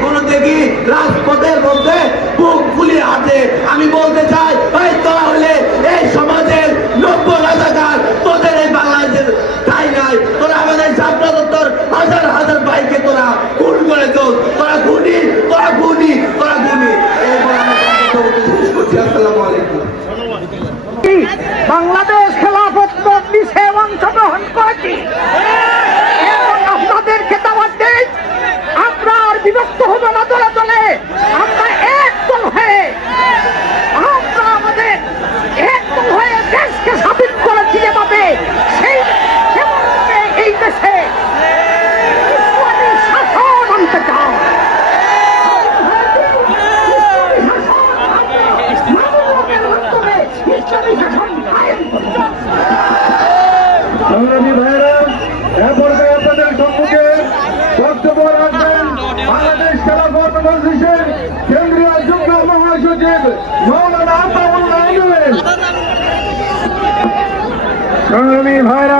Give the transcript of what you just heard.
এখনো দেখি রাজপথের মধ্যে বুক ফুলিয়ে হাঁটে। আমি বলতে চাই, এই তোরা হলে এই সমাজের নব্য রাজাকার, তোদের এই বাংলাদেশের ঠাই নাই। তোরা আমাদের জাগ্রতর হাজার হাজার ভাইকে তোরা খুন করে দোস, তোরা খুনি, তোরা খুনি, তোরা খুনি। আসসালামু আলাইকুম। বাংলাদেশ খেলাফত মজলিসে অংশগ্রহণ করেছি এবং আপনাদেরকে দাওয়াত দেই, আমরা আর বিভক্ত হব না দলে দলে, আমরা একদল হয়ে, আমরা আমাদের একদল হয়ে দেশকে স্বাধীন করেছি যেভাবে, সেই এই দেশে ইসলামী শাসন আনতে চাও। সংগ্রামী ভাইয়েরা, এ পর্যায়ে আপনাদের সম্মুখে বক্তব্য রাখবেন বাংলাদেশ খেলাফত মজলিসের কেন্দ্রীয় যুগ্ম মহাসচিব মৌলানা আতাউল্লাহ আমিন। সংগ্রামী ভাইয়েরা,